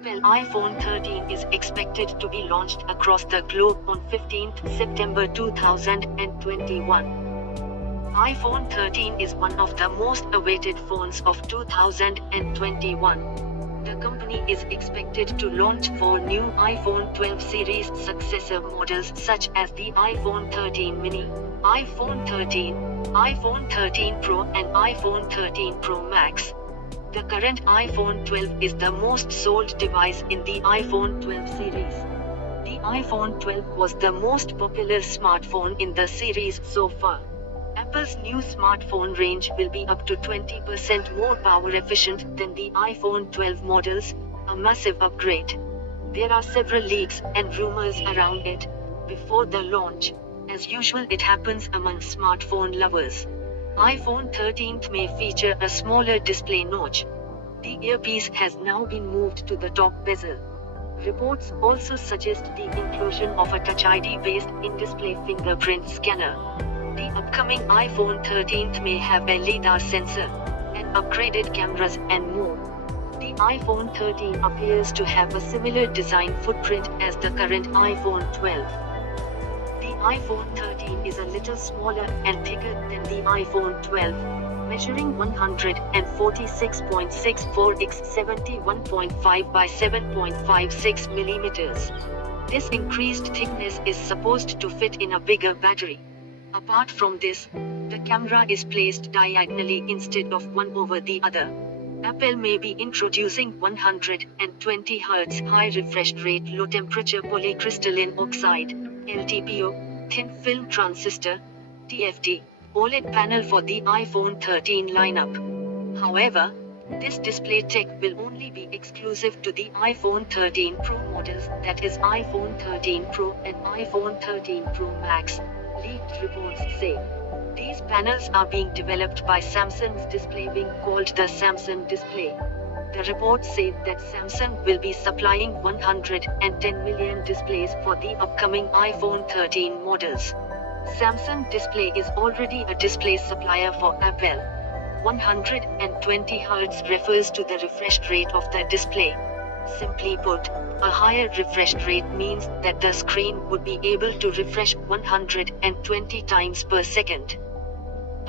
Apple iPhone 13 is expected to be launched across the globe on 15th September 2021. iPhone 13 is one of the most awaited phones of 2021. The company is expected to launch 4 new iPhone 12 series successor models such as the iPhone 13 mini, iPhone 13, iPhone 13 Pro and iPhone 13 Pro Max. The current iPhone 12 is the most sold device in the iPhone 12 series. The iPhone 12 was the most popular smartphone in the series so far. Apple's new smartphone range will be up to 20% more power efficient than the iPhone 12 models, a massive upgrade. There are several leaks and rumors around it. Before the launch, as usual it happens among smartphone lovers, iPhone 13 may feature a smaller display notch. The earpiece has now been moved to the top bezel. Reports also suggest the inclusion of a Touch ID-based in-display fingerprint scanner. The upcoming iPhone 13 may have a LIDAR sensor, and upgraded cameras and more. The iPhone 13 appears to have a similar design footprint as the current iPhone 12. The iPhone 13 is a little smaller and thicker than the iPhone 12, measuring 146.64 x 71.5 by 7.56 millimeters. This increased thickness is supposed to fit in a bigger battery. Apart from this, the camera is placed diagonally instead of one over the other. Apple may be introducing 120 Hz high refresh rate low temperature polycrystalline oxide (LTPO) thin film transistor (TFT) OLED panel for the iPhone 13 lineup. However, this display tech will only be exclusive to the iPhone 13 Pro models, that is iPhone 13 Pro and iPhone 13 Pro Max, leaked reports say. These panels are being developed by Samsung's display wing called the Samsung Display. The reports say that Samsung will be supplying 110 million displays for the upcoming iPhone 13 models. Samsung Display is already a display supplier for Apple. 120 Hz refers to the refresh rate of the display. Simply put, a higher refresh rate means that the screen would be able to refresh 120 times per second.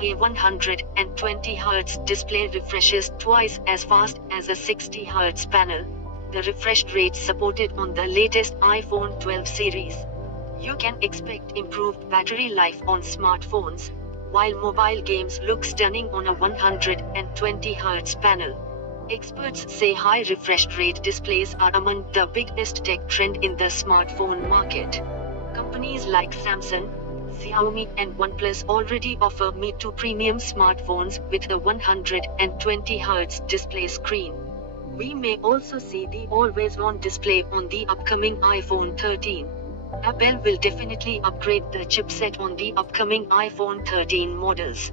A 120 Hz display refreshes twice as fast as a 60 Hz panel, the refresh rate supported on the latest iPhone 12 series. You can expect improved battery life on smartphones, while mobile games look stunning on a 120 Hz panel. Experts say high refresh rate displays are among the biggest tech trend in the smartphone market. Companies like Samsung, Xiaomi and OnePlus already offer mid to premium smartphones with a 120 Hz display screen. We may also see the always-on display on the upcoming iPhone 13. Apple will definitely upgrade the chipset on the upcoming iPhone 13 models.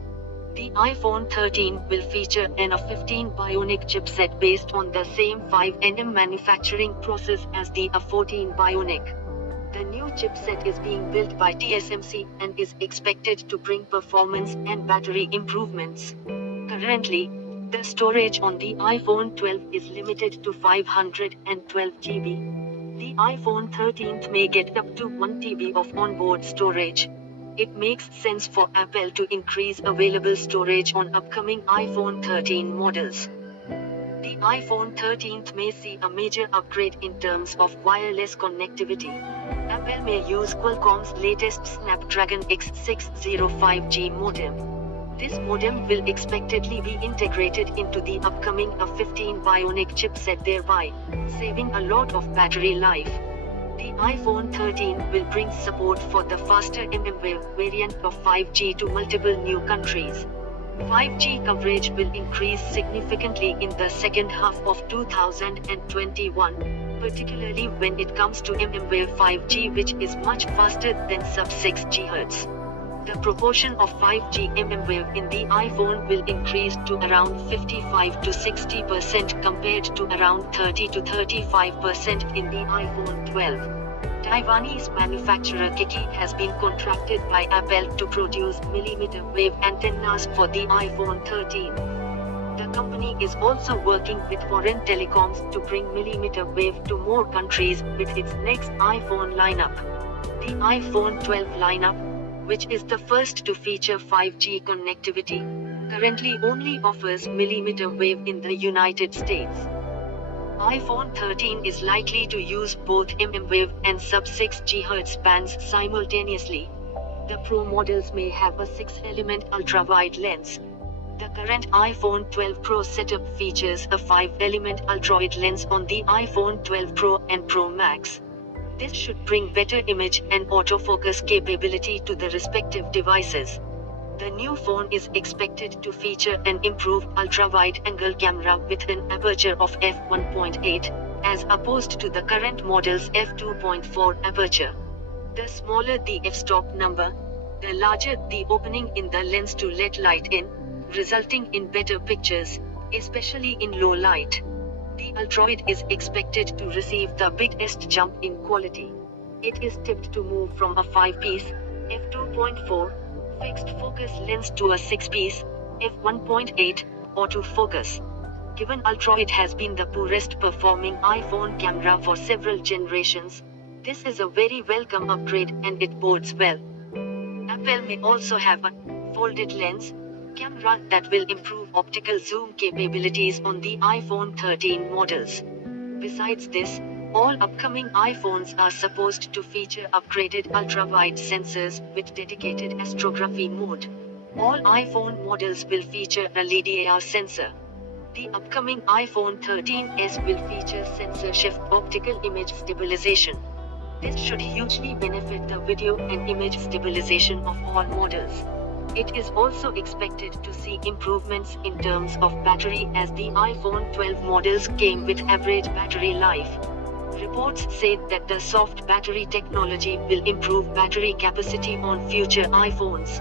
The iPhone 13 will feature an A15 Bionic chipset based on the same 5nm manufacturing process as the A14 Bionic. The new chipset is being built by TSMC and is expected to bring performance and battery improvements. Currently, the storage on the iPhone 12 is limited to 512 GB. The iPhone 13 may get up to 1 TB of onboard storage. It makes sense for Apple to increase available storage on upcoming iPhone 13 models. The iPhone 13 may see a major upgrade in terms of wireless connectivity. Apple may use Qualcomm's latest Snapdragon X605G modem. This modem will expectedly be integrated into the upcoming A15 Bionic chipset, thereby saving a lot of battery life. The iPhone 13 will bring support for the faster mmWave variant of 5G to multiple new countries. 5G coverage will increase significantly in the second half of 2021, particularly when it comes to mmWave 5G, which is much faster than sub-6 GHz. The proportion of 5G mmWave in the iPhone will increase to around 55 to 60% compared to around 30 to 35% in the iPhone 12. Taiwanese manufacturer Kiki has been contracted by Apple to produce millimeter wave antennas for the iPhone 13. The company is also working with foreign telecoms to bring millimeter wave to more countries with its next iPhone lineup. The iPhone 12 lineup, which is the first to feature 5G connectivity, currently only offers millimeter wave in the United States. iPhone 13 is likely to use both mmWave and sub-6 GHz bands simultaneously. The Pro models may have a 6-element ultra-wide lens. The current iPhone 12 Pro setup features a 5-element ultra-wide lens on the iPhone 12 Pro and Pro Max. This should bring better image and autofocus capability to the respective devices. The new phone is expected to feature an improved ultra-wide-angle camera with an aperture of f1.8, as opposed to the current model's f2.4 aperture. The smaller the f-stop number, the larger the opening in the lens to let light in, resulting in better pictures, especially in low light. The ultra-wide is expected to receive the biggest jump in quality. It is tipped to move from a 5-piece, f2.4, fixed focus lens to a 6-piece, f1.8, autofocus. Given ultra-wide has been the poorest performing iPhone camera for several generations, this is a very welcome upgrade and it bodes well. Apple may also have a folded lens camera that will improve optical zoom capabilities on the iPhone 13 models. Besides this, all upcoming iPhones are supposed to feature upgraded ultra-wide sensors with dedicated astrography mode. All iPhone models will feature a LIDAR sensor. The upcoming iPhone 13s will feature sensor shift optical image stabilization. This should hugely benefit the video and image stabilization of all models. It is also expected to see improvements in terms of battery as the iPhone 12 models came with average battery life. Reports say that the soft battery technology will improve battery capacity on future iPhones.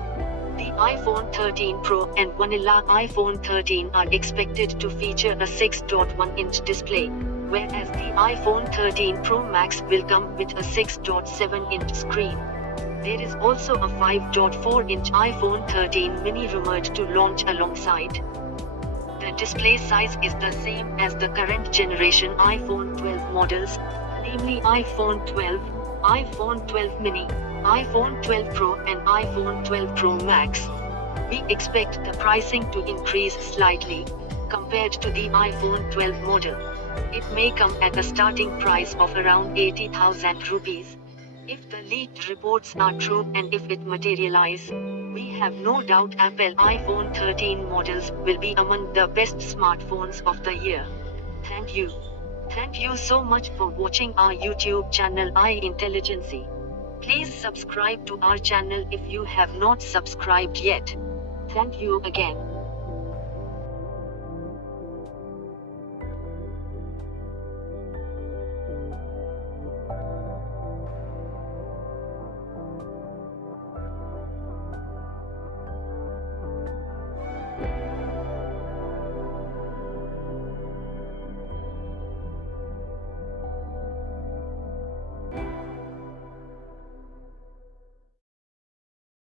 The iPhone 13 Pro and vanilla iPhone 13 are expected to feature a 6.1-inch display, whereas the iPhone 13 Pro Max will come with a 6.7-inch screen. There is also a 5.4-inch iPhone 13 mini rumored to launch alongside. The display size is the same as the current generation iPhone 12 models, namely iPhone 12, iPhone 12 mini, iPhone 12 Pro and iPhone 12 Pro Max. We expect the pricing to increase slightly, compared to the iPhone 12 model. It may come at a starting price of around 80,000 rupees. If the leaked reports are true and if it materializes, we have no doubt Apple iPhone 13 models will be among the best smartphones of the year. Thank you. Thank you so much for watching our YouTube channel iIntelligency. Please subscribe to our channel if you have not subscribed yet. Thank you again.